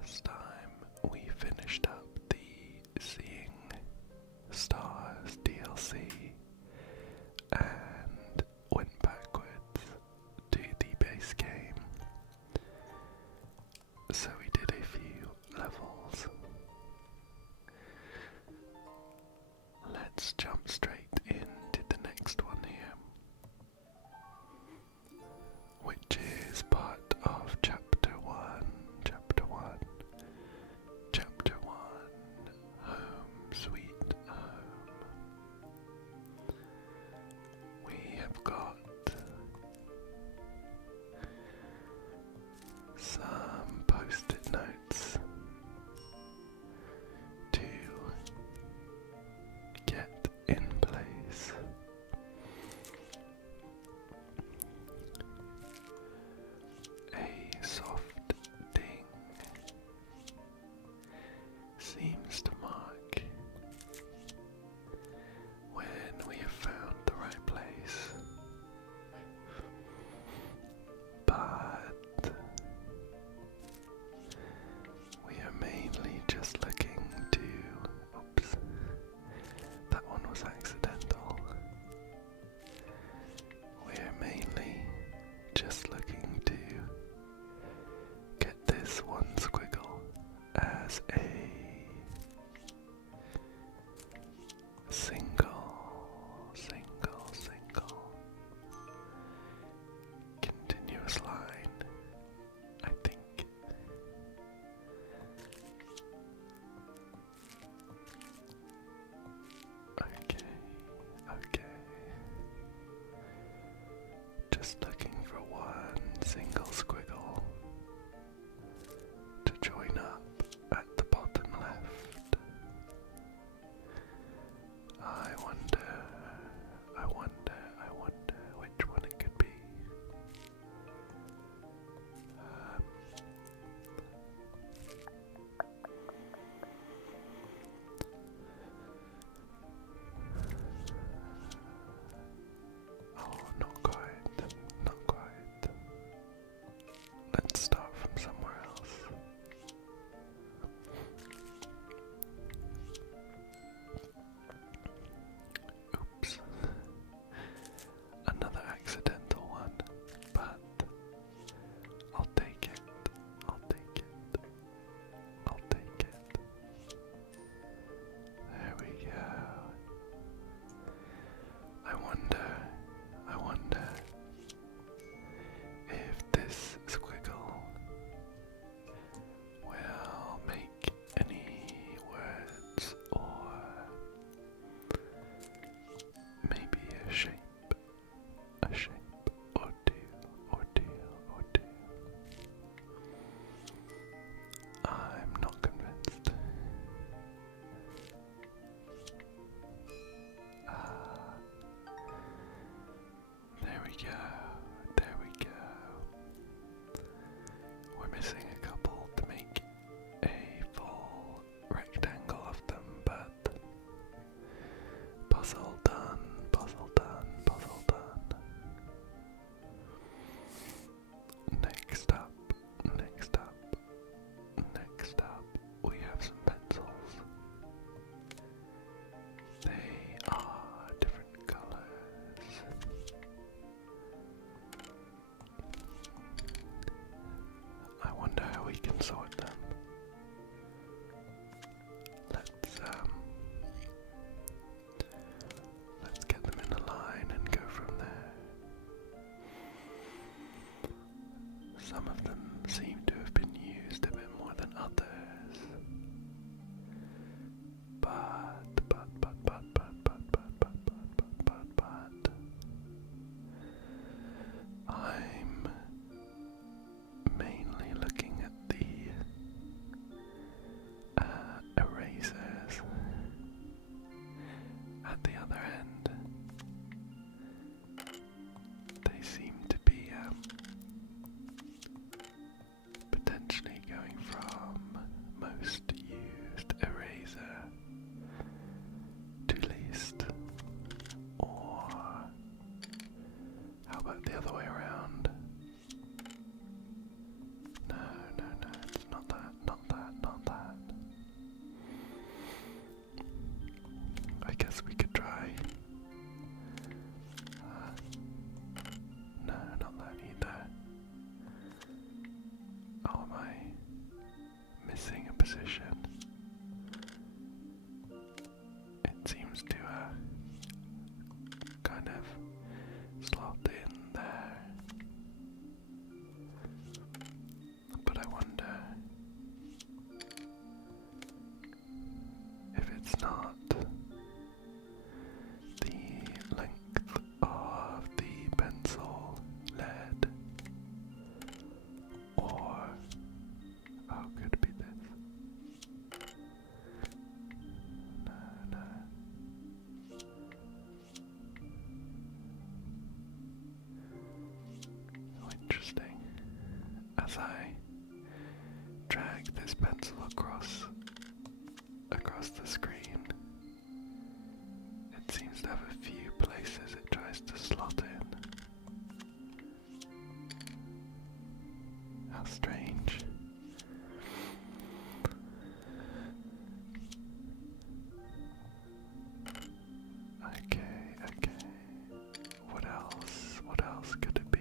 Last time we finished up the Seeing Stars DLC and went backwards to the base game. So we did a few levels. Let's jump straight into the next one here, which is part of Chapter 1. Chapter 1, Home Sweet Home. We have got some post-it notes to get in place. A soft ding seems to mark when we have found the right place, but we are mainly just looking to, oops, that one was accidental. We are mainly just looking to get this one squiggle as a single continuous line, I think. Okay. Just looking for one single squiggle to join up at the bottom left. I wonder which one it could be. Oh, not quite. Let's start from somewhere else. Oops. Another accidental one, but I'll take it. There we go. I wonder if this squiggle will make any words or maybe a shape or two. I'm not convinced. There we go. We're missing a couple to make a full rectangle of them, but puzzle done. Next up, we have some pencils. They are different colors. I wonder how we can sort them. Let's get them in a line and go from there. Some of them seem to have been used a bit more than others, but I'm mainly looking at the erasers at the other end. They seem to be potentially going from most used eraser to least, or how about the other way around? No, it's not that. I guess we could try. No, not that either. Oh, am I missing a position? It seems to kind of slot in there. But I wonder if it's not the length of the pencil lead, or could it be this? No. Oh, interesting. As I drag this pencil across the screen, it seems to have a few places it tries to slot in. How strange. Okay. What else? What else could it be?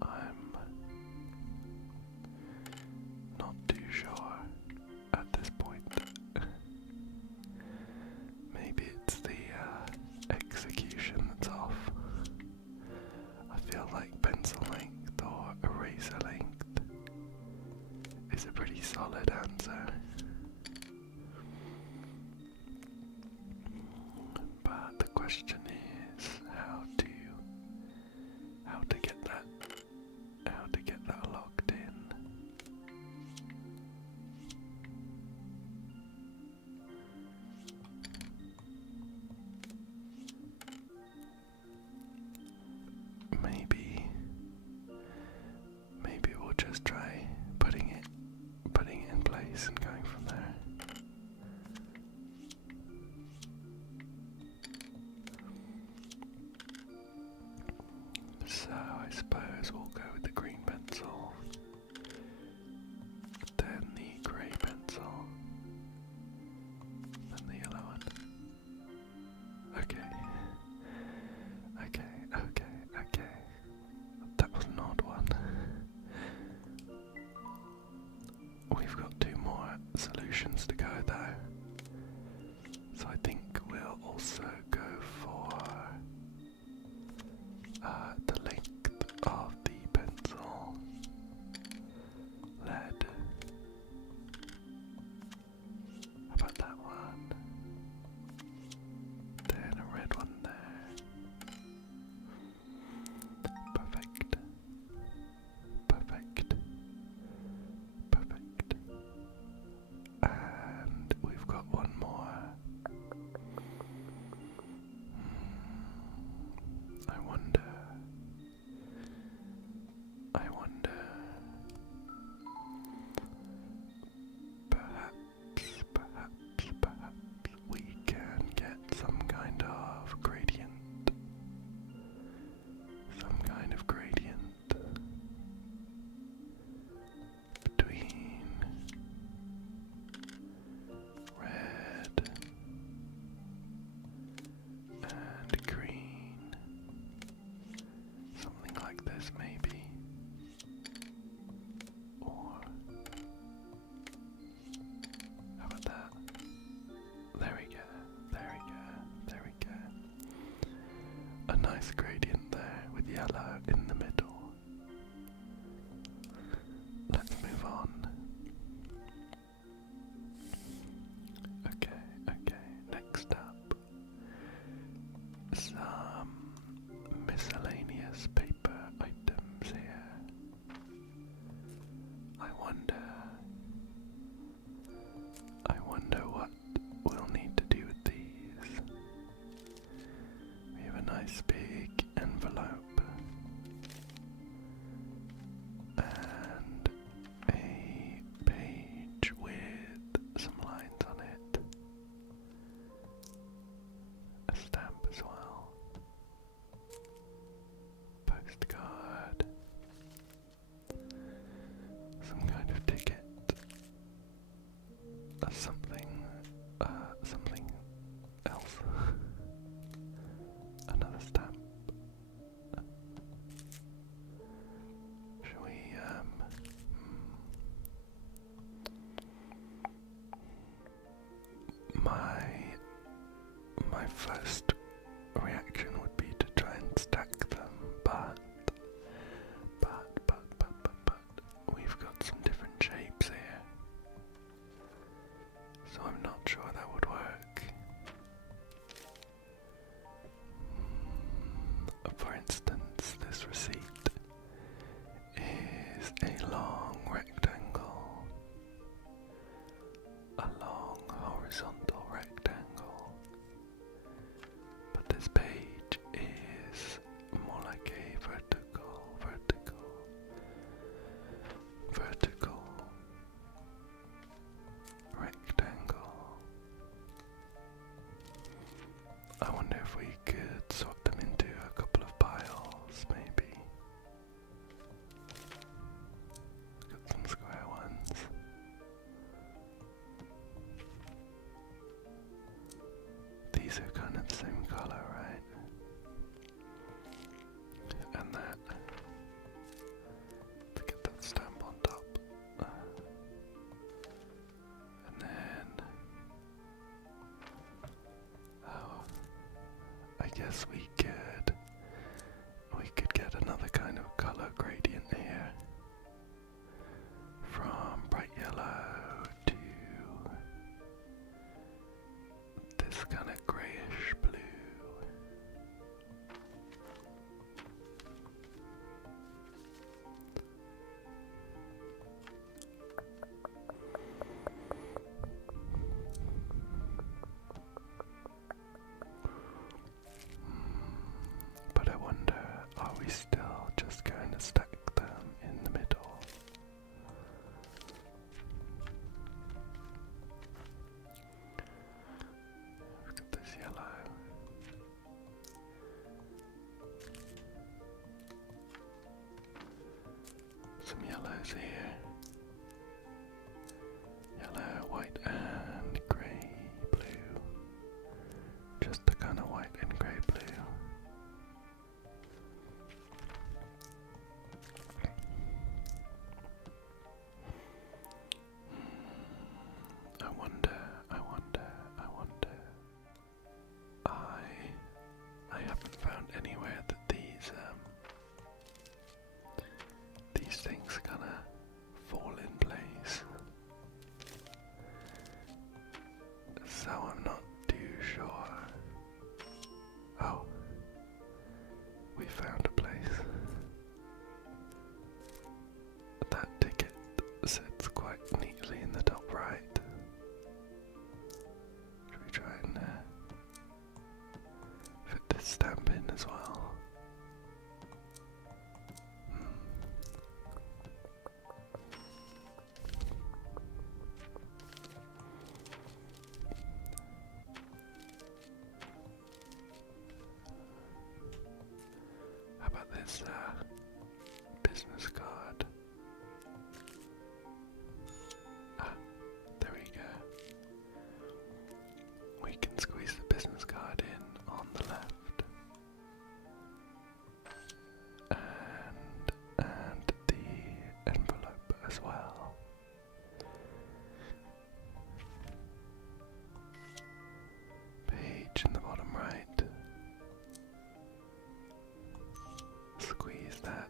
I'm not too sure at this point. Maybe it's the execution that's off. I feel like pencil length or eraser length is a pretty solid answer. But the question is how to get that locked in. Maybe we'll just try putting it in place and going from there. So I suppose we'll go with the green pencil, then the grey pencil, then the yellow one. Okay. That was an odd one. We've got two more solutions to go though. So I think we'll also go for the length of the pencil lead. How about that one? Then a red one there. Perfect. And we've got one more. I wonder. Perhaps we can get some kind of gradient. Between red and green. Something like this maybe. Or how about that? There we go. A nice gradient there with yellow in the middle. Let's move on. Okay. Next up, some miscellaneous paper items here. I wonder what we'll need to do with these. We have a nice big envelope and a page with some lines on it. a stamp as well. Postcard. Some kind of ticket. Something else. Another stamp. Shall we, my first reaction would be to try and stack them, but we've got some different shapes here, so I'm not sure that would work. For instance, this receipt is a long rectangle, a long horizontal rectangle, but this page is more like a vertical rectangle. I wonder if we could sort them into a couple of piles, maybe. Got some square ones. These are kind of the same color, right? And that. To get that stamp on top. And then. Oh. I guess we could get another kind of color gradient here. From bright yellow to this kind of grayish blue. But I wonder, are we still just going to stack them in the middle? Look at this yellow. Some yellows here. Yellow, white and grey, blue. Just the kind of white and grey blue. I haven't found anywhere that these things gonna fall in place. So I'm not too sure. Oh, we found a place. That ticket sits quite neatly in the top right. Should we try and fit this stamp in as well? How about this business card? There we go. We can squeeze the business card in on the left. And the envelope as well. Page in the bottom right. Squeeze that.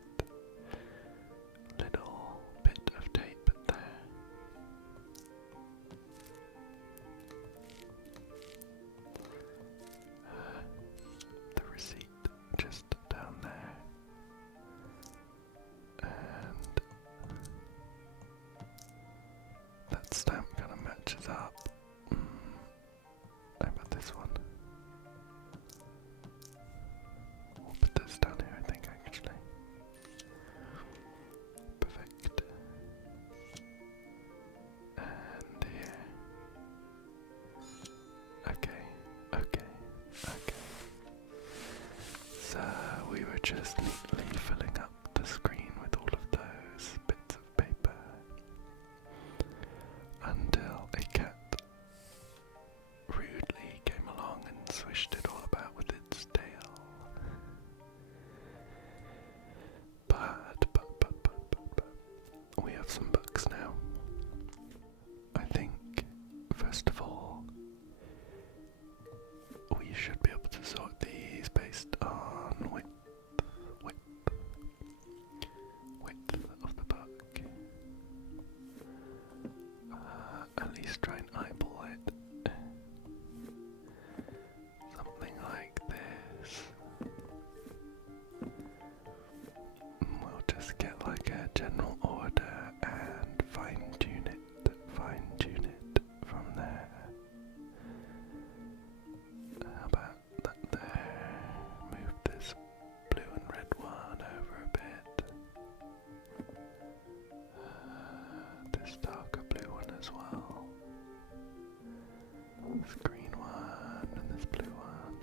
should be able to sort these based on width of the book. At least try and eyeball it. Something like this. We'll just get like a general order and fine tune it from there. How about that there? Move this blue and red one over a bit. This darker blue one as well. This green one and this blue one.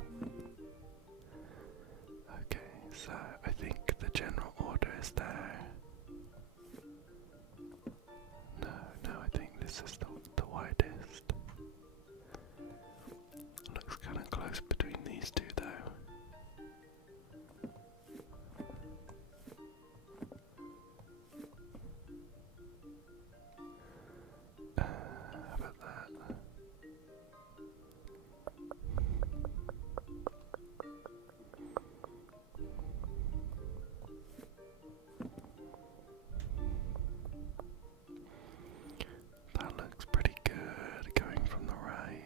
Okay, so I think the general order is there. No, I think this is the widest. Looks kind of close between these two though. How about that? That looks pretty good going from the right.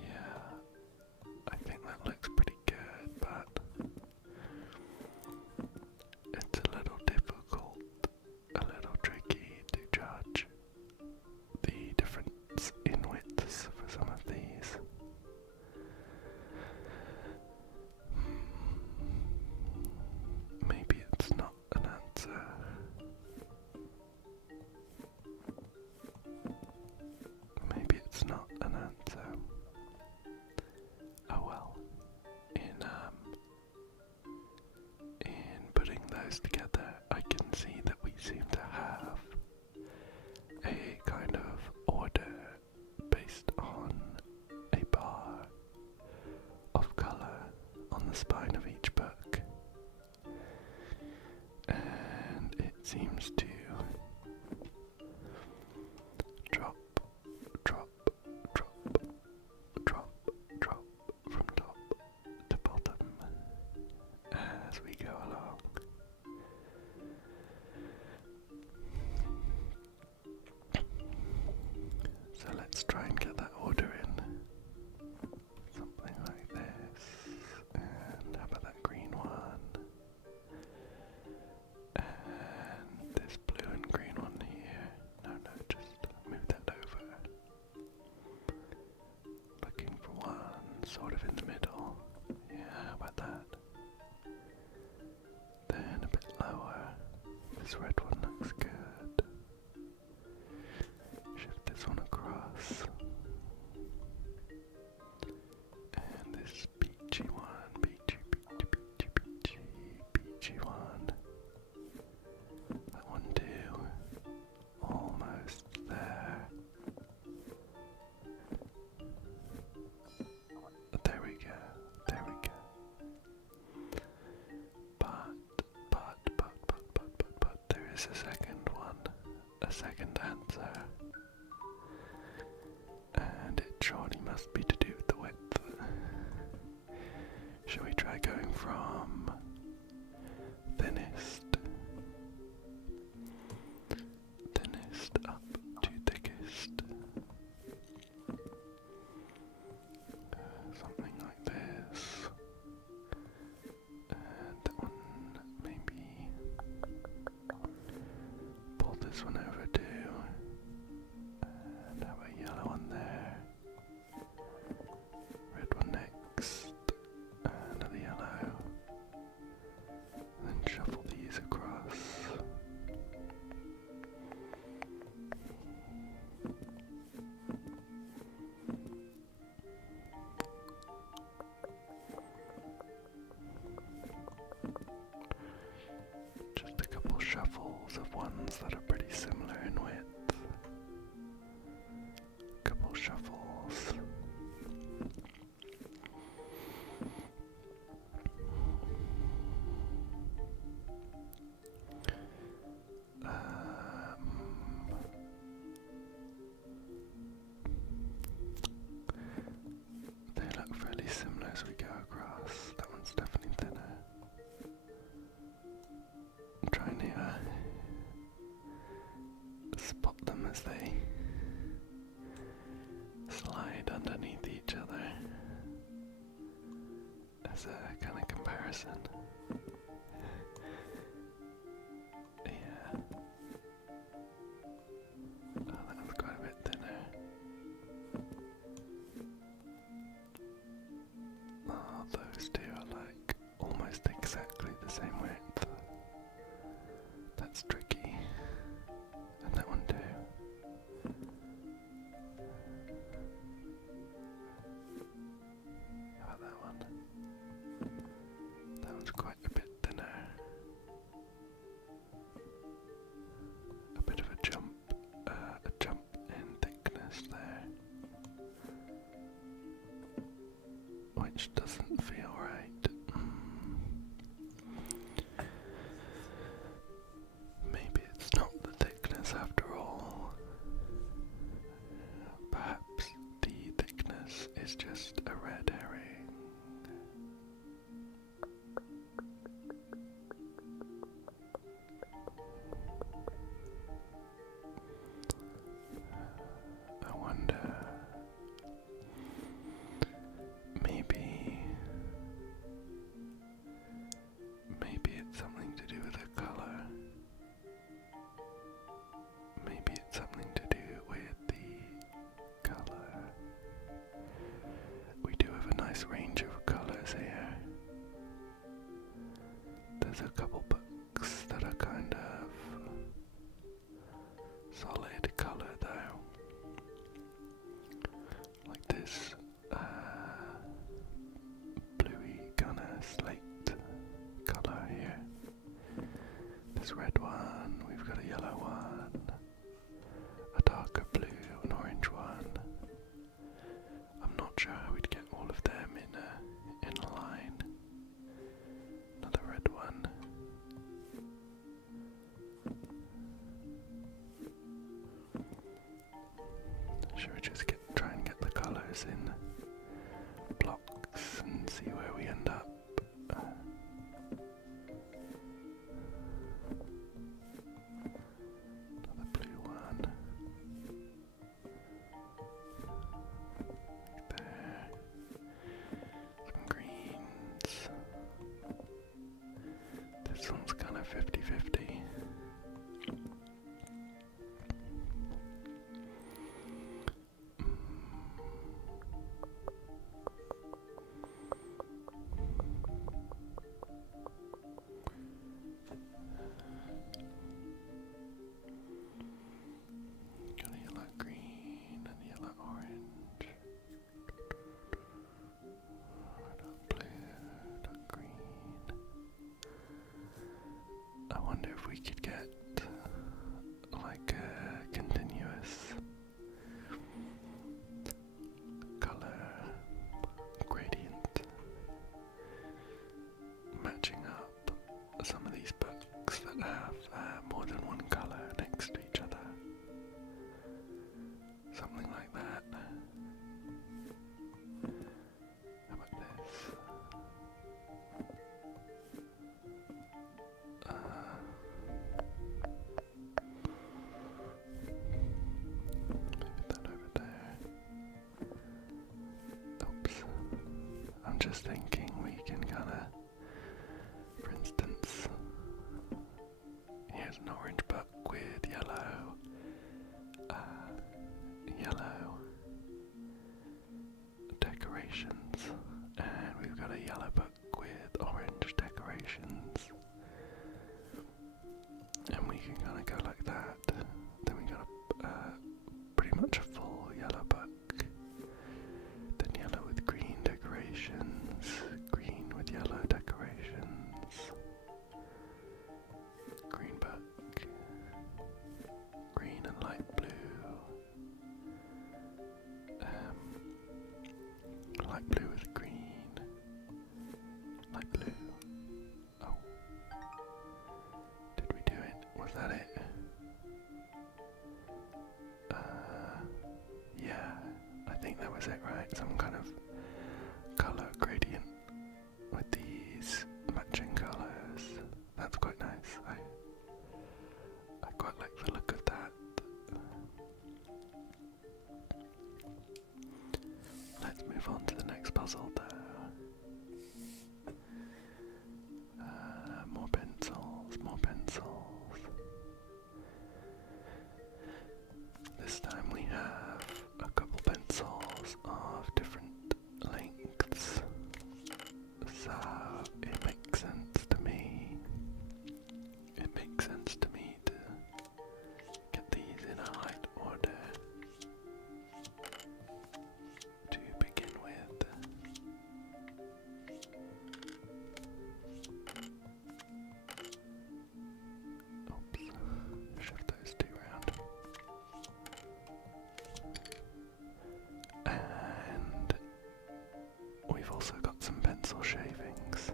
Yeah, I think that looks pretty good, but it's a little difficult, a little tricky to judge the difference in widths for some of these. Maybe it's not an answer. Maybe it's not an answer. Oh well. In putting those together, I can see that we seem to have a kind of order based on a bar of colour on the spine of each book. And it seems to drop from top to bottom as we go along. So let's try and get that order in. Something like this. And how about that green one? And this blue and green one here. No, just move that over. Looking for one sort of in the middle. Yeah, how about that? Then a bit lower. This red one looks good. Shift this one across. And this peachy one, peachy one. That one too. Almost there. There we go. But there is a second one, a second answer. And it surely must be to do with the width. Shall we try going from thinnest up to thickest? Something like this. And that one, maybe pull this one over too. And have a yellow one there. Red one next. Another yellow. And then shuffle these across. Just a couple shuffles of ones that are pretty similar in width. Couple shuffles. spot them as they slide underneath each other as a kind of comparison. Yeah. Oh, that one's quite a bit thinner. Oh, those two are like almost exactly the same width. That's tricky. And that one too. How about that one? That one's quite a bit thinner. A bit of a jump in thickness there, which doesn't feel right. Maybe it's not the thickness after all. Perhaps the thickness is just a red herring. I wonder, maybe it's something to do with the colour. Maybe it's something to do with the colour. We do have a nice range of colours here. There's a couple books that are kind of solid colour though. Like this bluey kind of slate colour here. This red one, we've got a yellow one, a darker blue, an orange one. I'm not sure how we'd get all of them in a line. Another red one. Should we just try and get the colours in blocks and see where we end up? Another blue one. Right there. Some greens. This one's kind of 50-50. Got a yellow green and a yellow orange. Dark blue, dark green. I wonder if we could get like a continuous colour gradient matching up some of these books that have more than one colour next to each other. Something like that. How about this? Maybe that over there. Oops. I'm just thinking we can kinda, for instance, here's an orange book with yellow decorations, and we've got a yellow book with orange decorations, and we can kind of go like that. Then we got pretty much a full yellow book, then yellow with green decorations, green with yellow decorations, green book, green and light blue, light blue with green, light blue. Oh, did we do it? Was that it? Yeah, I think that was it, right? Some kind of colour gradient with these matching colours. That's quite nice. I quite like the look of that. let's move on to the next puzzle though. More pencils, more pencils. This time we have a couple pencils of different lengths, so it makes sense to me. It makes sense to me to get these in a height order to begin with. Oops, shift those two round. And we've also got some pencil shavings.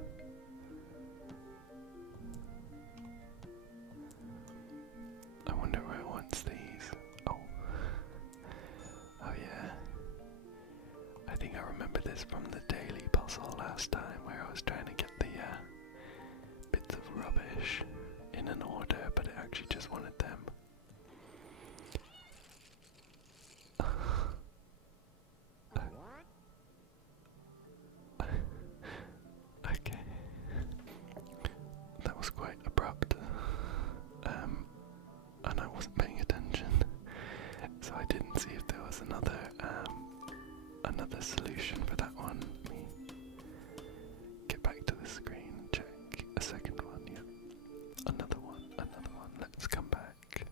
I wonder where it wants these. Oh. Oh yeah. I think I remember this from the daily puzzle last time where I was trying to get the bits of rubbish in an order, but it actually just wanted them. Okay. That was quite abrupt. And I wasn't paying attention, so I didn't see if there was another solution for that one. Let me get back to the screen, check a second one. Yep, another one. Let's come back.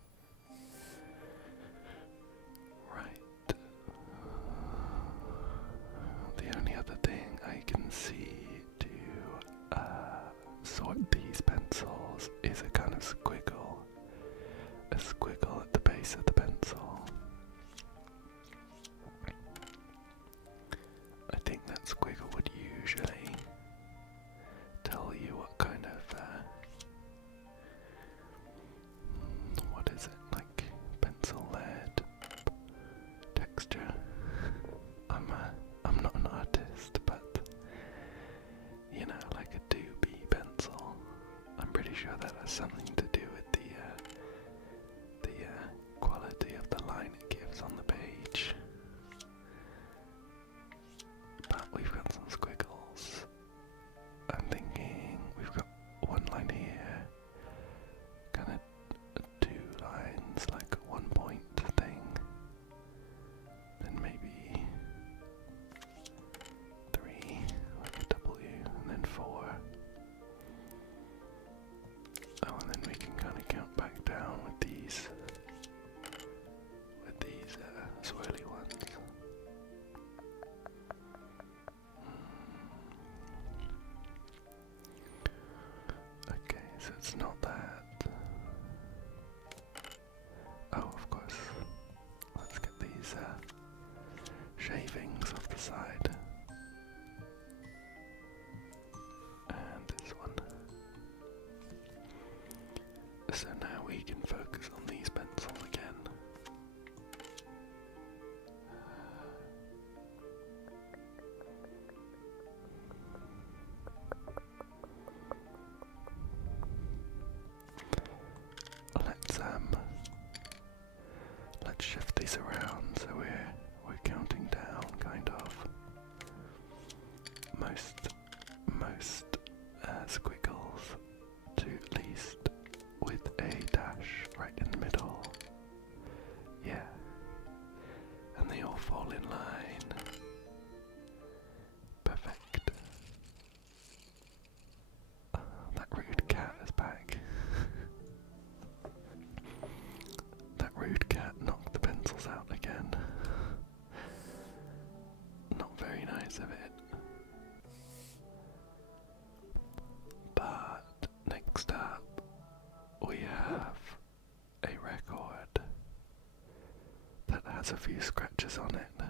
Right. The only other thing I can see to sort these pencils is a kind of squiggle. A squiggle at the base of the pencil. I think that squiggle would usually tell you what kind of what is it, like pencil lead texture. I'm not an artist, but you know, like a doobie pencil. I'm pretty sure that has something to do with the quality of the line it gives on the page. But we've got some squiggles. I'm thinking we've got one line here, kind of two lines, like a 1 point thing, then maybe 3, like a W, and then 4. Oh, and then we can kind of count back down with these swirly ones. Okay, so it's not that. Oh, of course. Let's get these shavings off the side. And this one. So now we can focus on these pencils again. Let's shift these around so we're counting down, kind of. Most squiggles to at least with a dash right in the middle. Yeah. And they all fall in line. Perfect. That rude cat is back. That rude cat knocked the pencils out again. Not very nice of it. But next up, we have a record that has a few scratches on it.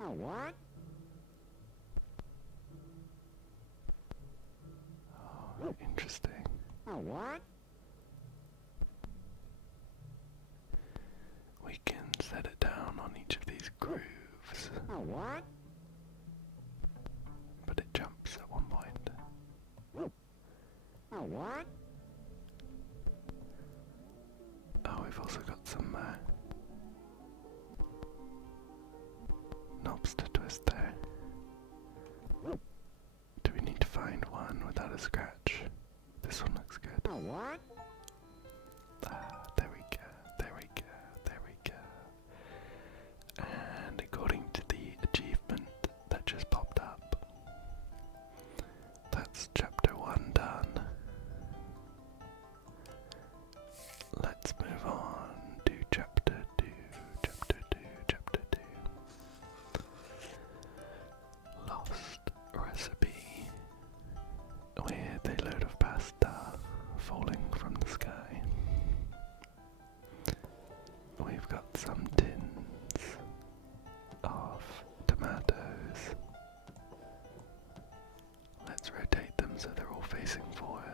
Oh, what? Oh, interesting. Oh, what? We can set it down on each of these grooves. Oh, what? But it jumps at one point. Oh, what? Oh, we've also got some knobs to twist. is there? Do we need to find one without a scratch? This one looks good. What? Ah, there we go, there we go, there we go. And according to the achievement that just popped up, that's chapter 1 done. Let's move on to chapter 2, chapter 2, chapter 2. Lost recipe with a load of pasta falling from the sky. We've got some tins of tomatoes. Let's rotate them so they're all facing forward.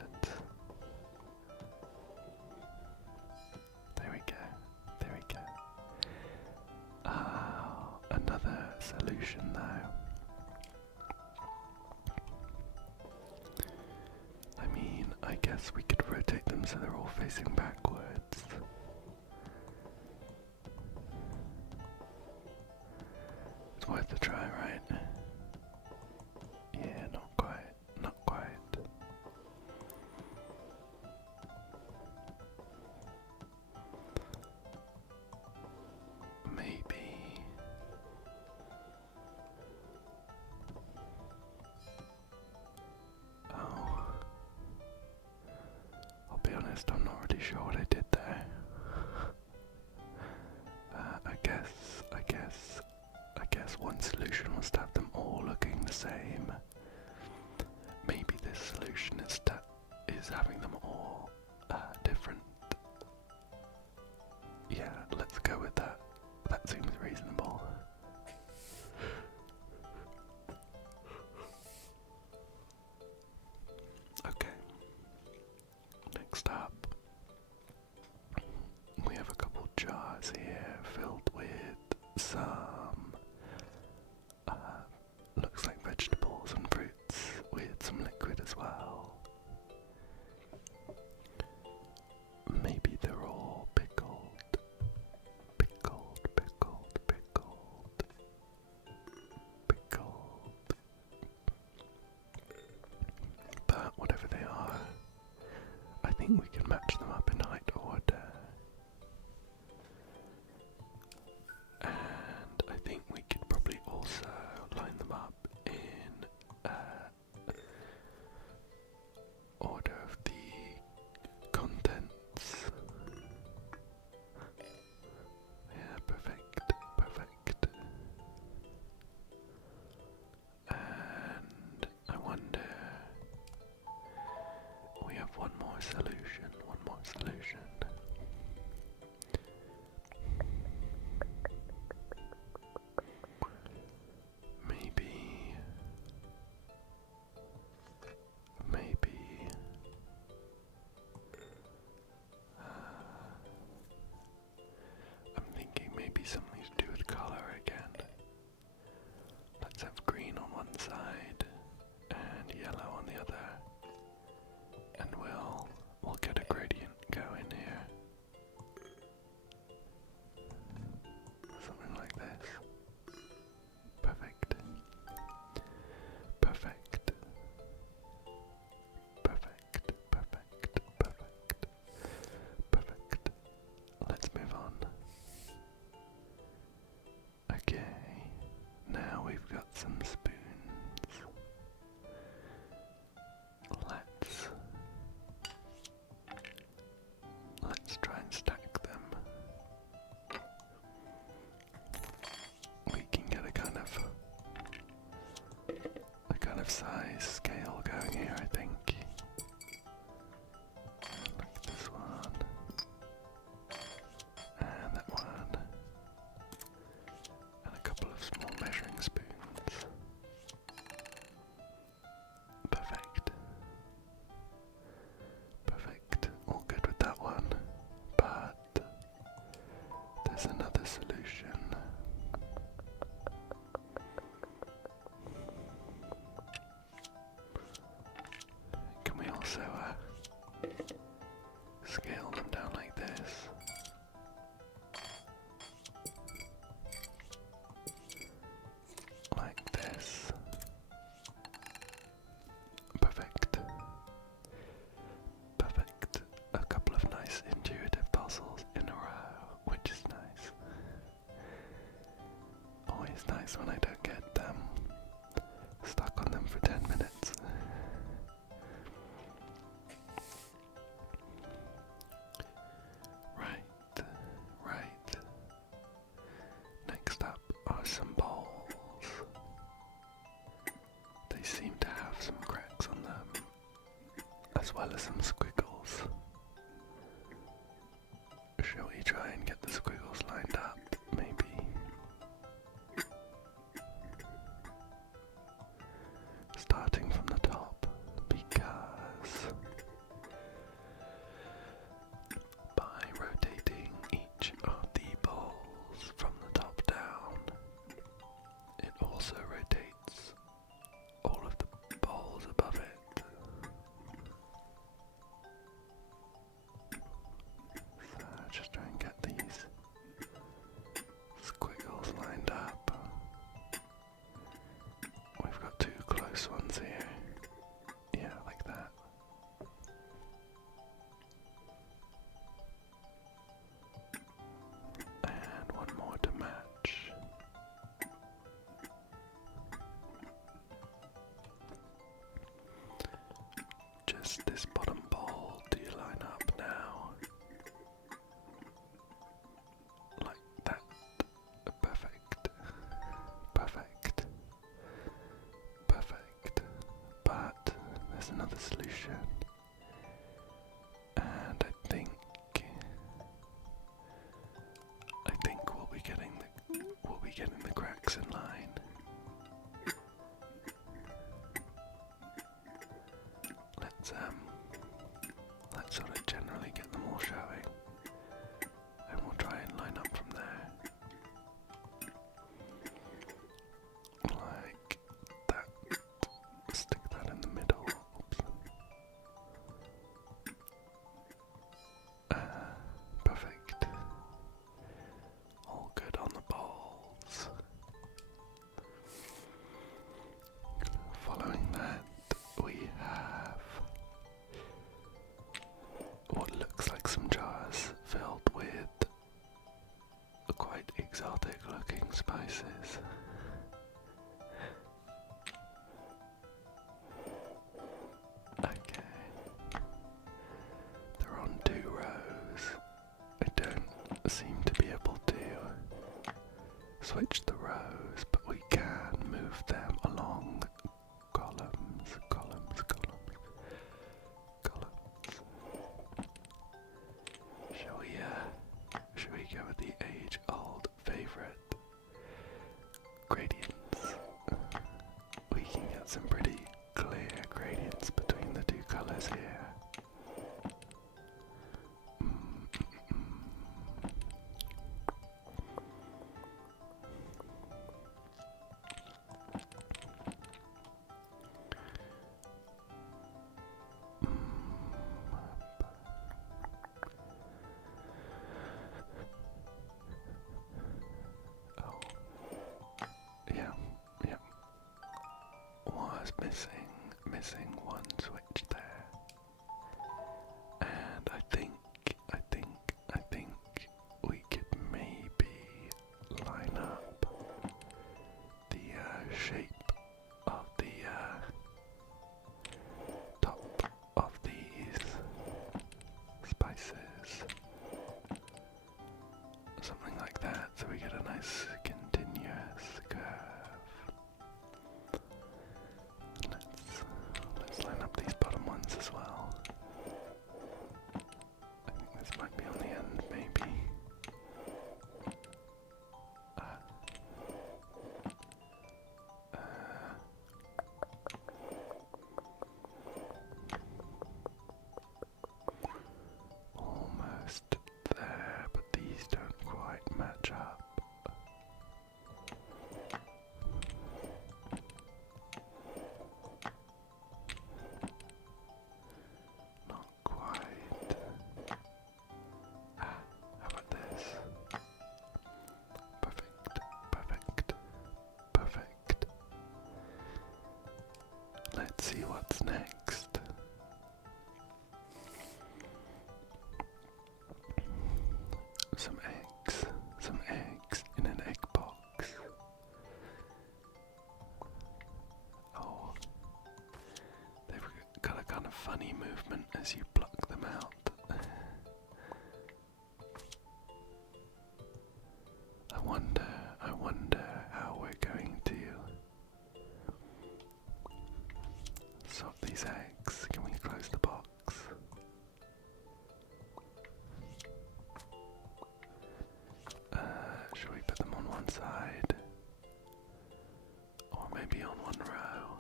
There we go, there we go. Ah, another solution though. I mean, I guess we could rotate them so they're all facing backwards. It's worth a try, right? Yeah, not quite, not quite. Maybe. Oh. I'll be honest, I'm not really sure what I did there. I guess one solution was to have them all looking the same. Maybe this solution is having them all different. Yeah, let's go with that. That seems reasonable. Okay. Next up, we have a couple jars here filled with some looks like vegetables and fruits with some liquid as well. Maybe they're all pickled. Pickled. But whatever they are, I think we can match them up in height order. And I think we could probably also line them up in order of the contents. Yeah, perfect. And I wonder, we have one more solution. Maybe. I'm thinking maybe something to do with color again. Let's have green on one side and yellow on the other, and we'll get a gradient going here. Something like this. Perfect. Let's move on. Okay, now we've got some spoons. Let's try and stack them. We can get a kind of size scale going here, I think. Look at this one. And that one. And a couple of small measuring spoons. Perfect. All good with that one. But there's another solution. Can we also scale them down like this? Like is when I don't get stuck on them for 10 minutes. Right. Next up are some bowls. They seem to have some cracks on them, as well as some squiggles. Shall we try and get the squiggles lined up, maybe? Starting from the top, because by rotating each of the bowls from the top down, it also rotates all of the bowls above it. So just try and get these squiggles lined up. We've got two close ones here. Yeah, like that. And one more to match. Just this bottom bowl, do you line up now? Like that. Perfect. But there's another solution. And I think we'll be getting the cracks in line. Let's sort of generally get them all showing, and we'll try and line up from there. Like that. Stick that in the middle. Oops. Perfect. All good on the bowls. Following that, we have what looks like some jars filled with quite exotic looking spices. Okay. They're on 2 rows. I don't seem to be able to switch the rows, but we can move them along columns. Shall we go with the age-old favorite, gradients? We can get some pretty clear gradients between the 2 colors here. Missing one switch there, and I think we could maybe line up the shape of the top of these spices, something like that, so we get a nice continuous curve. Let's line up these bottom ones as well. I think this might be on the end, maybe. Almost there, but these don't quite match up. Not quite. How about this? Perfect. Let's see what's next. Some eggs in an egg box. one side, or maybe on one row.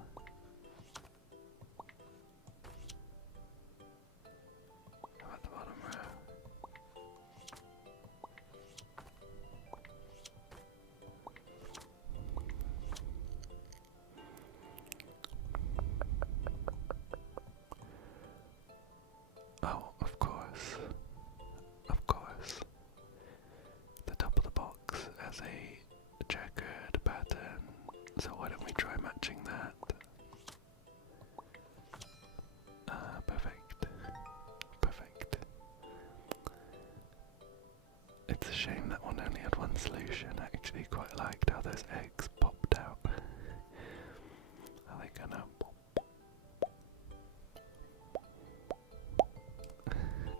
How about the bottom row? Oh, of course. Of course. The top of the box has a checkered pattern, so why don't we try matching that? Perfect. Perfect. It's a shame that one only had one solution. I actually quite liked how those eggs popped out. Are they gonna pop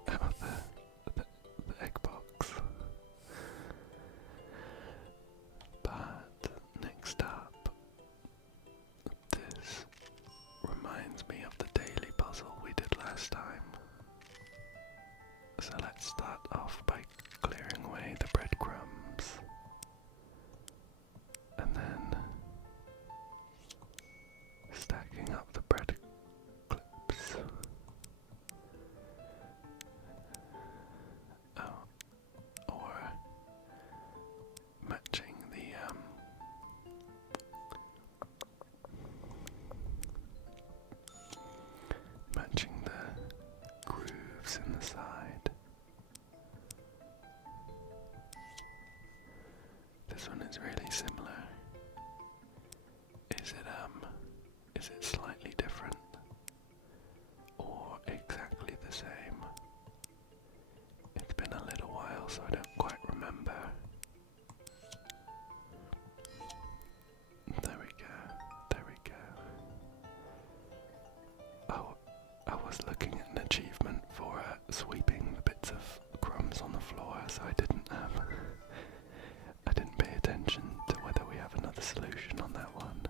out of the egg box? But next up, this reminds me of the daily puzzle we did last time. So let's start off by clearing away the breadcrumbs, and then stacking up the bread clips. Oh, or matching the grooves in the side. This one is really similar. Is it slightly different? Or exactly the same? It's been a little while, so I don't quite remember. There we go. There we go. Oh, I was looking at an achievement for sweeping the bits of crumbs on the floor, so I didn't pay attention to whether we have another solution on that one.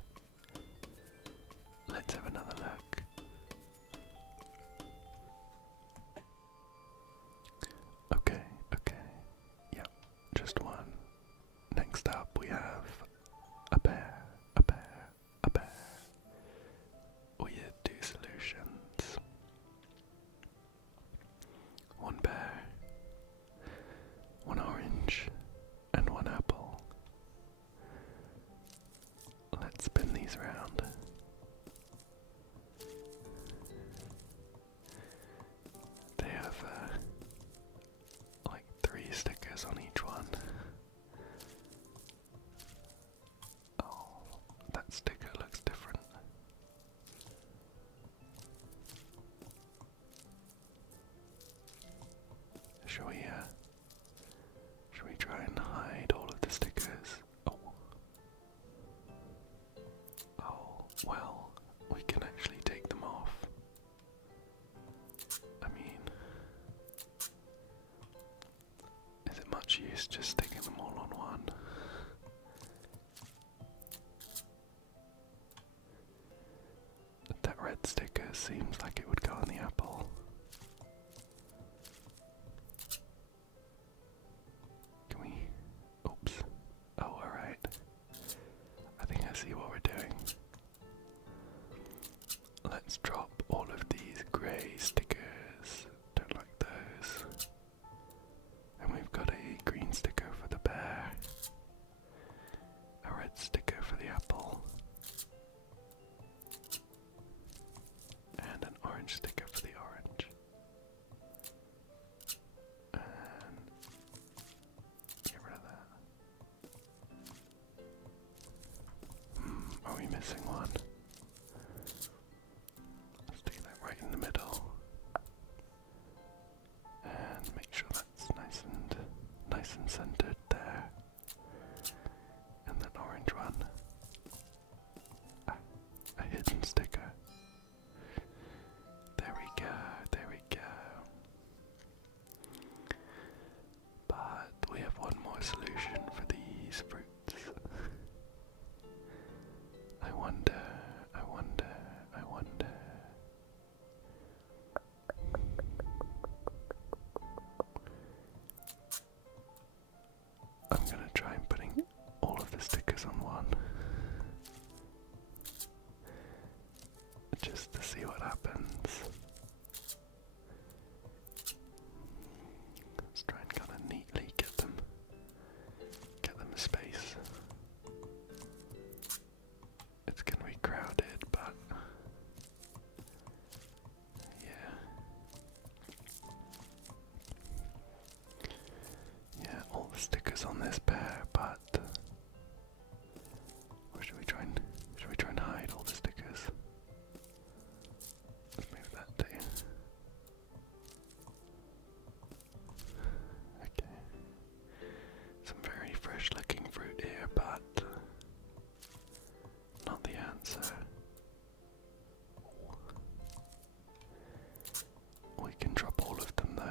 Let's have another look. Okay, yep, just one. Next up we have a bear. We had two solutions. One bear, one orange, and one apple. Let's spin these around. They have like 3 stickers on each one. Oh, that sticker looks different. Shall we try and hide all of the stickers? Oh, well, we can actually take them off. I mean, is it much use just sticking them all on one? That red sticker seems like it would go on the apple. Can we? Oops. Oh, alright. I think I see what we're doing. Let's drop all of these grey stickers. Don't like those. And we've got a green sticker for the bear, a red sticker for the apple, and an orange sticker for the orange. And get rid of that. Are we missing one? Stick that right in the middle. And make sure that's nice and centered there. And that orange one. A hidden sticker. There we go. But we have one more solution for these fruits. I wonder. I'm gonna try and putting all stickers on this pair, but or should we try and hide all the stickers? Let's move that too. Okay. Some very fresh looking fruit here, but not the answer. We can drop all of them though.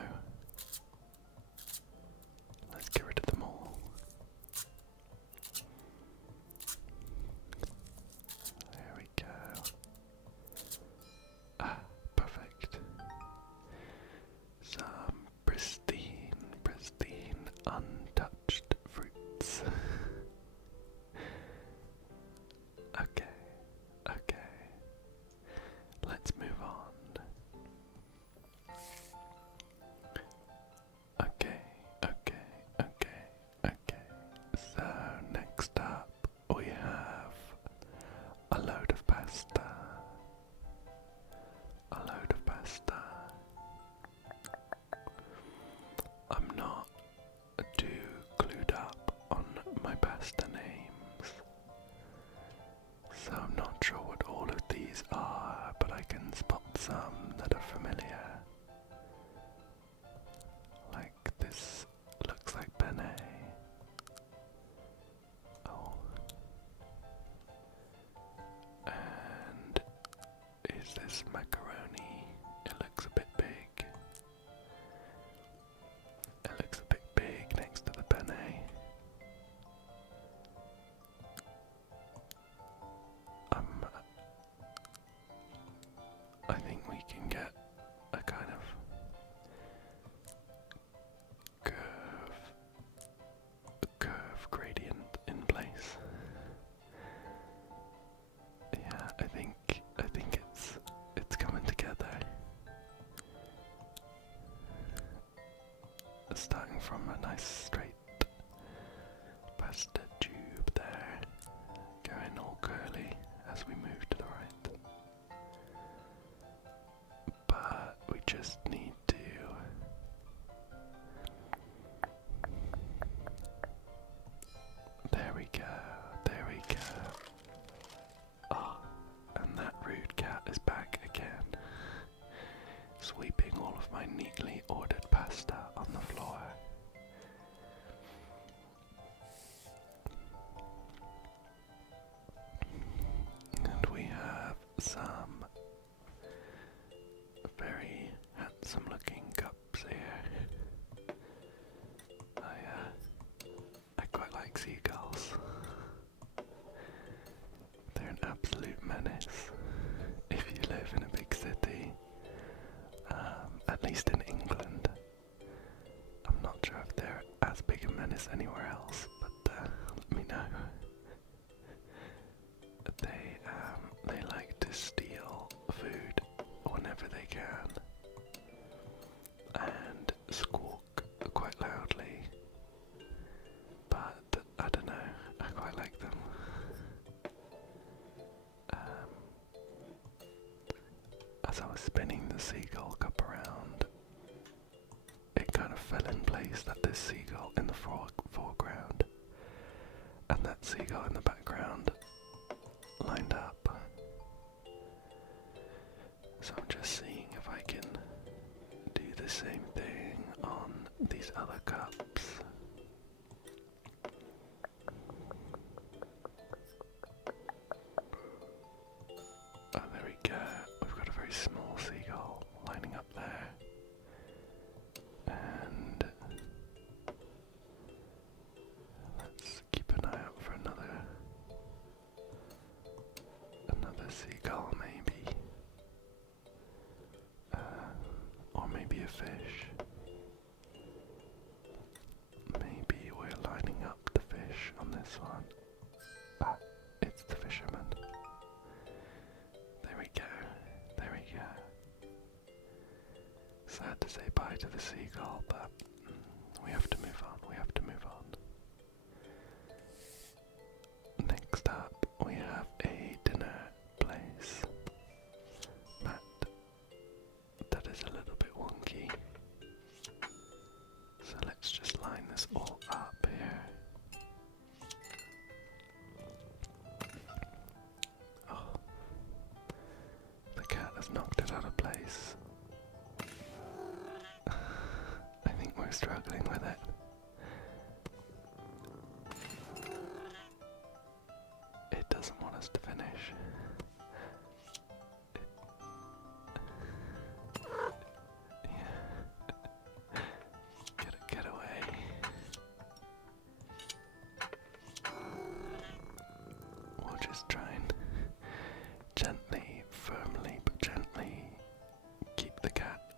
Let's get rid of them all. There we go. Ah, perfect. Some pristine, untouched fruits. Okay. Let's move on. Okay. So next up we have a load of pasta. I'm not too clued up on my pasta names, so I'm not sure what all of these are, but I can spot some that are familiar. Like this looks like penne. Oh. And is this macaroni? It looks a bit big. Next to the penne. I think we can get a kind of curve gradient in place. Yeah, I think it's coming together. Starting from a nice straight pasta tube there, going all curly as we move to the right. But we just need to there we go. Oh, and that rude cat is back again, sweeping all of my neatly ordered pasta on the floor. And we have some very handsome looking cups here. I quite like seagulls. They're an absolute menace if you live in a big city. At least in England. I'm not sure if they're as big a menace anywhere else, but let me know. They like to steal food whenever they can, and squawk quite loudly. But I don't know, I quite like them. As I was spinning the seagull cup around, it kind of fell in place that this seagull in the foreground and that seagull in the background lined up. So I'm just seeing if I can do the same thing on these other cups. Oh, there we go. We've got a very small seagull lining up there. And let's keep an eye out for another seagull maybe. Or maybe a fish. Maybe we're lining up the fish on this one. Ah, it's the fisherman. There we go. Sad to say bye to the seagull, but we have to move on. Next up, we have a dinner place. Mat that is a little bit wonky. So let's just line this all up here. struggling with it. It doesn't want us to finish. Yeah. Get away. We'll just try and gently, firmly, but gently keep the cat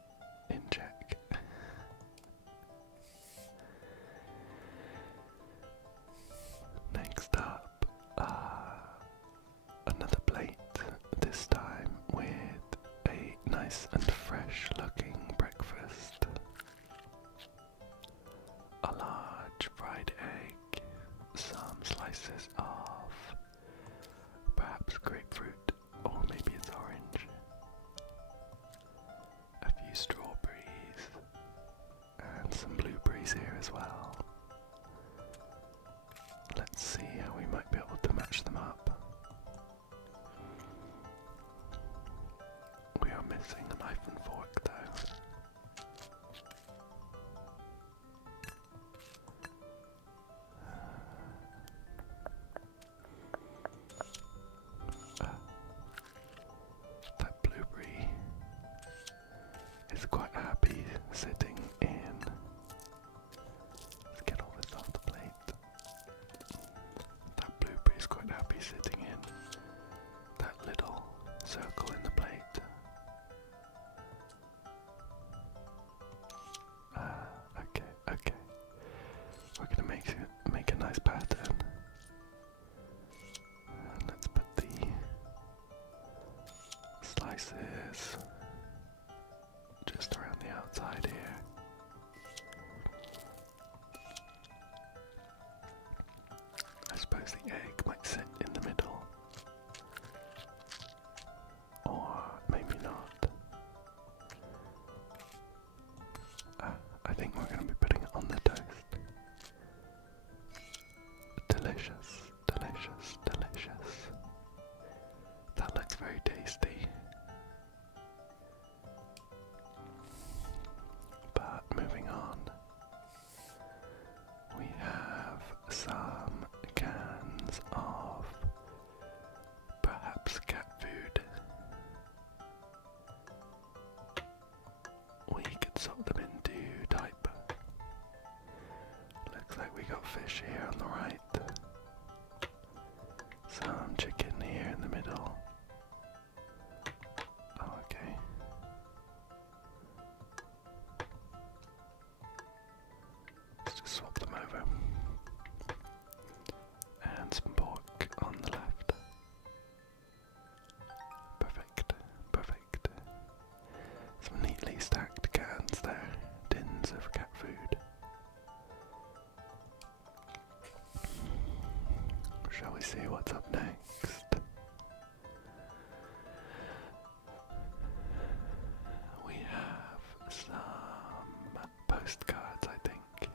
in check. Next up, another plate, this time with a nice and fresh looking breakfast. A large fried egg, some slices of perhaps grapefruit, or maybe it's orange, a few strawberries, and some blueberries here as well. Let's see how we might be able to match them up. We are missing a knife and fork though. That blueberry is quite happy sitting in. Let's get all this off the plate. That blueberry is quite happy sitting in that little circle in the plate. Okay. We're gonna make a nice pattern. And let's put the slices just around the outside here. I suppose the egg might sit in the middle. Or maybe not. I think we're going to be putting it on the toast. Delicious, delicious, delicious. That looks very tasty. But moving on, we have some cans of perhaps cat food. We could sort them into type. Looks like we got fish here on the right. Some chicken here in the middle. Oh, okay. Let's just swap them over. And some pork on the left. Perfect. Some neatly stacked cans there. Tins of cat food. Shall we see what's up next? We have some postcards, I think.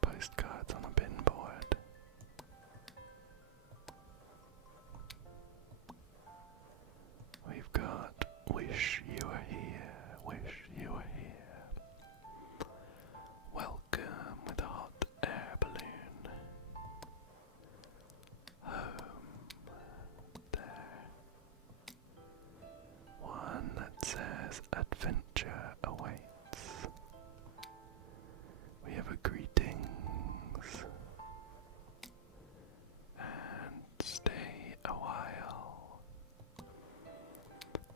Postcards on a bin board. We've got wish you were here, wish you were here. Welcome with a hot air balloon. Home there. One that says adventure awaits. We have a greetings and stay a while.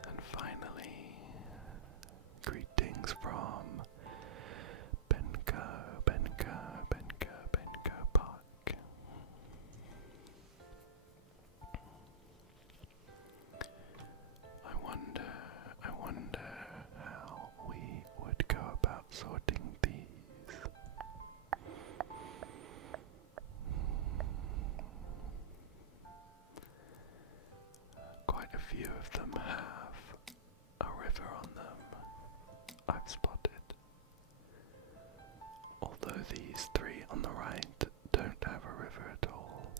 And finally, greetings from Benko Park. I wonder how we would go about sorting these. Quite a few of them have a river on them, I've spotted. Although these three on the right don't have a river at all.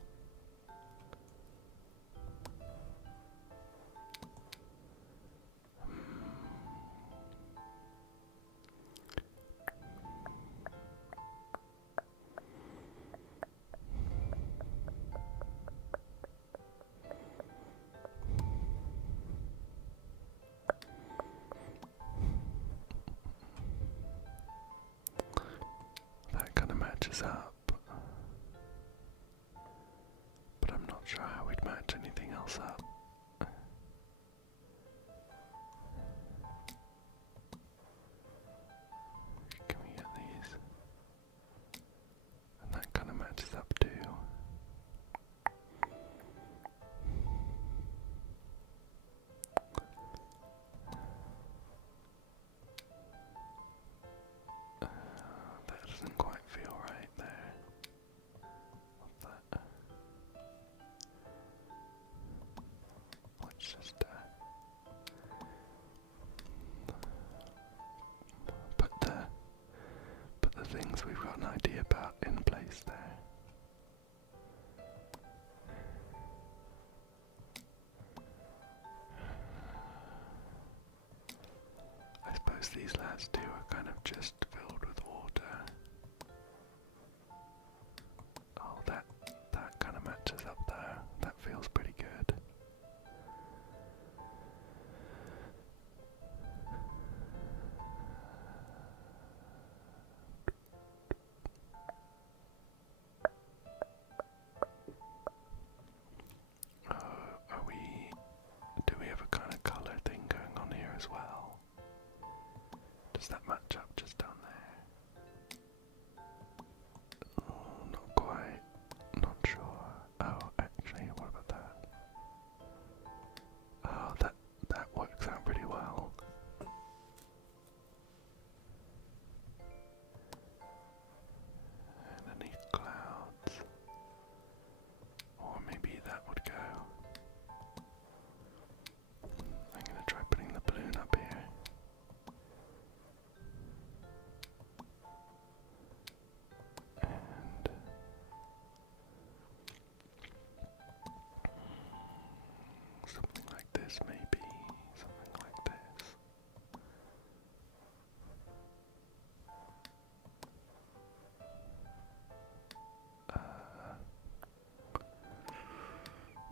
these up, but I'm not sure how we'd match anything else up. Can we get these? And that kind of matches up too. That doesn't quite feel right there. What's that? Let's just put the things we've got an idea about in place there. I suppose these last two are kind of just filled with water. Oh, that kind of matches up there. That feels pretty good. Do we have a kind of colour thing going on here as well? Does that match up just down there? Oh, not quite. Not sure. Oh, actually, what about that? Oh, that works out pretty well. Underneath clouds. Or maybe that would go. I'm gonna try putting the balloon up here. And something like this, maybe. Something like this.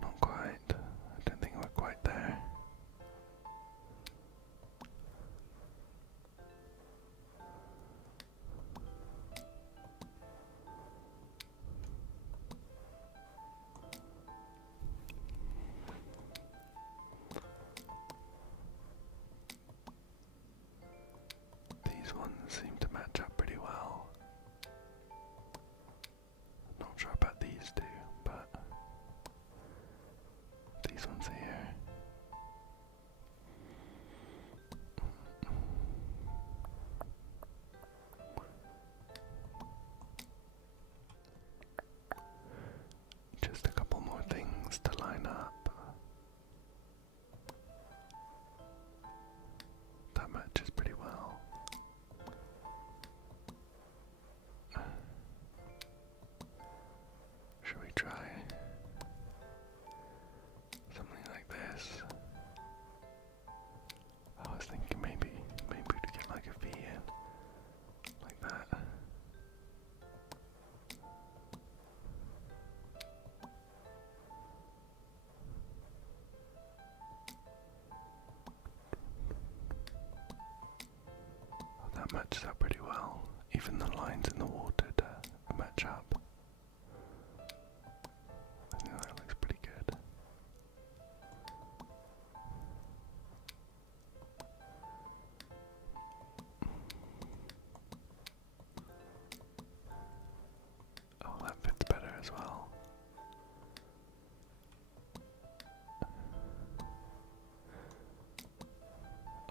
Not quite. I don't think we're quite there. These ones seem to match up pretty well. Not sure about these two, but these ones here. Just a couple more things to line up. That matches pretty well. Should we try something like this? I was thinking maybe to get like a V in, like that. Oh, that matches up pretty well. Even the lines in the water match up. I think that looks pretty good. Oh, that fits better as well.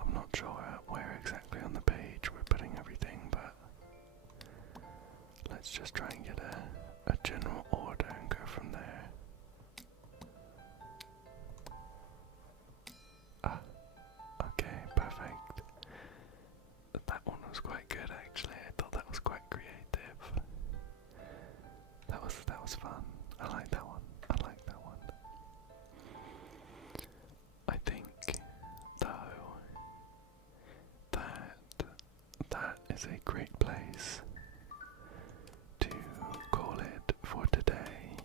I'm not sure where exactly on the page we're putting everything, but let's just try and get a general order and go from there. Ah, okay, perfect. That one was quite good actually. I thought that was quite creative. That was fun. I like that one. I like that one. I think though that is a great place to call it for today.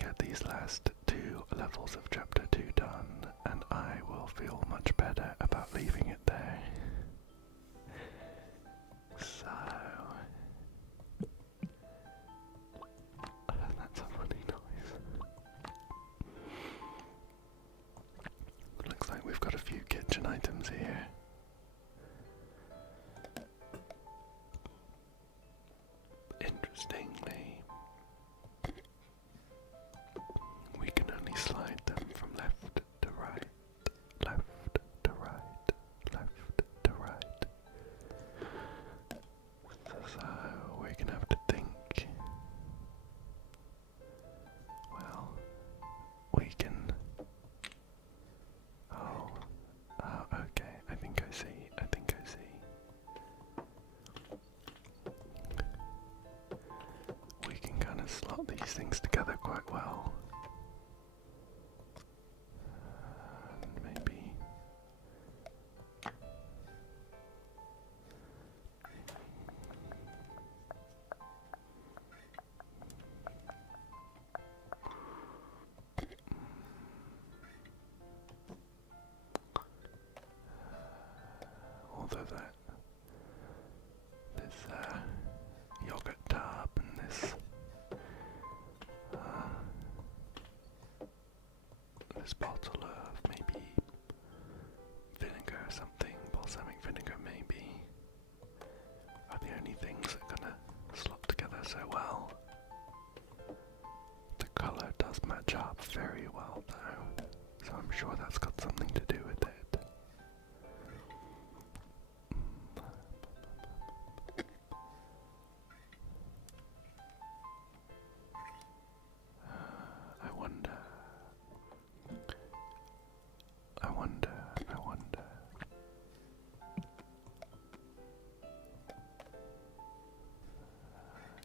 get these last 2 levels of chapter 2 done, and I will feel much better about leaving it there. So, that's a funny noise. Looks like we've got a few kitchen items here. Interestingly, we can only slide them from left to right, left to right, left to right. So we're gonna have to think. Well, we can. Oh, okay. I think I see. We can kind of slot these things together quite well. And maybe. Although this yogurt tub and this bottle of maybe vinegar or something, balsamic vinegar maybe, are the only things that are gonna slot together so well. The colour does match up very well though, so I'm sure that's got something to do with it. I wonder. I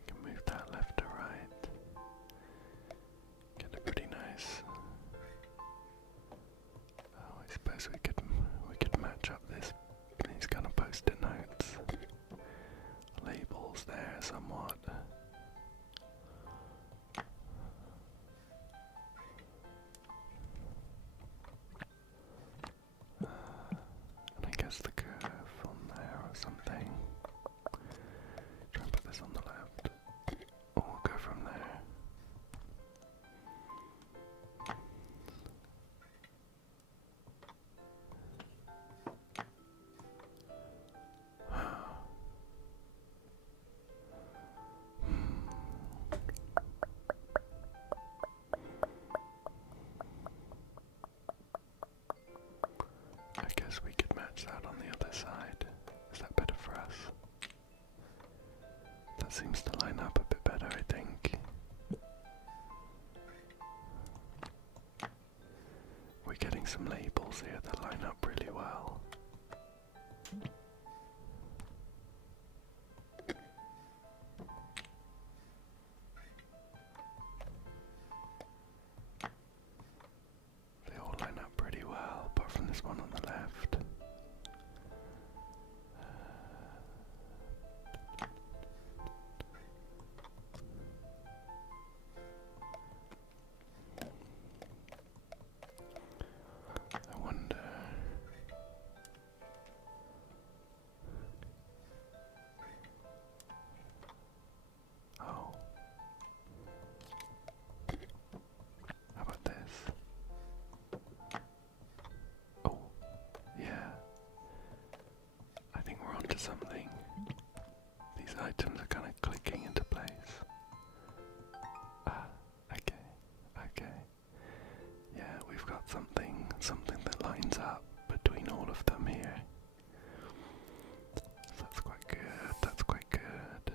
can move that left to right. Get a pretty nice. Oh, I suppose we could match up these kind of post-it notes, labels there somewhat. And I guess the curve on there or something. Try and put this on the left. Or we'll go from there. I guess we could match that on the other side. Is that better for us? That seems to line up a bit better, I think. We're getting some labels here that line up really well. They all line up pretty well, apart from this one on the left. I wonder. Oh. How about this? Oh, yeah. I think we're onto something. These items are kind of clicking into place. Ah, okay. Yeah, we've got something that lines up between all of them here. So that's quite good.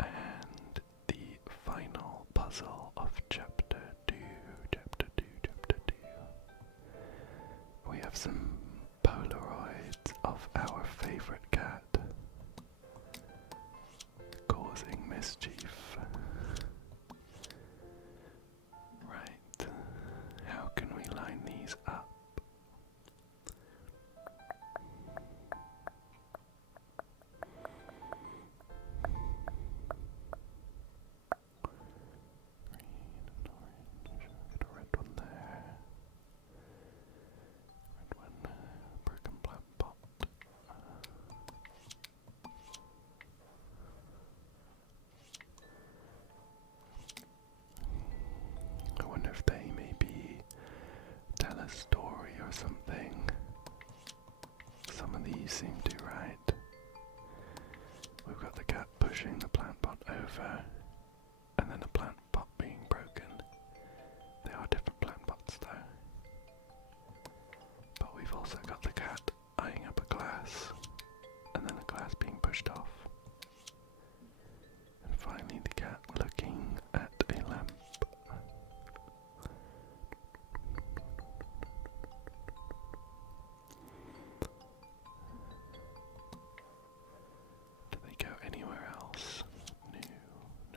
And the final puzzle of chapter 2. We have some Polaroids of our favorite cat causing mischief. Right, how can we line these up? or something. Some of these seem to right. We've got the cat pushing the plant pot over, and then the plant pot being broken. They are different plant pots though. But we've also got the cat eyeing up a glass, and then a glass being pushed off. And finally the cat looking at a lamp. Do they go anywhere else? No,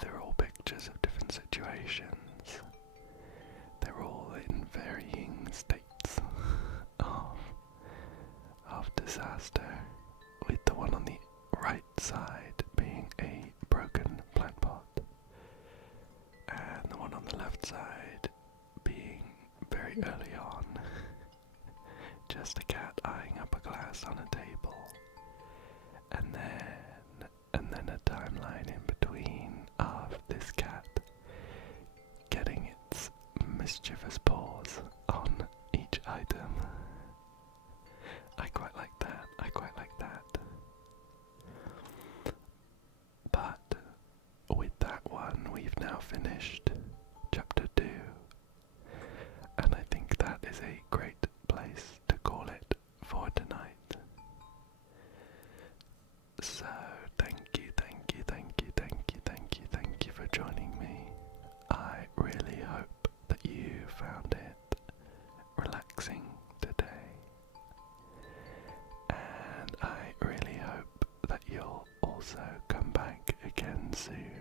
they're all pictures of different situations. They're all in varying states of disaster, with the one on the right side being a broken plant pot, and the one on the left side being very early on just a cat eyeing up a glass on a table, and then a timeline in between of this cat getting its mischievous paws on each item. I quite like that. But with that one, we've now finished chapter 2, and I think that is a great place to call it for tonight. So thank you for joining me. I really hope that you found it relaxing today, and I really hope that you'll also come back again soon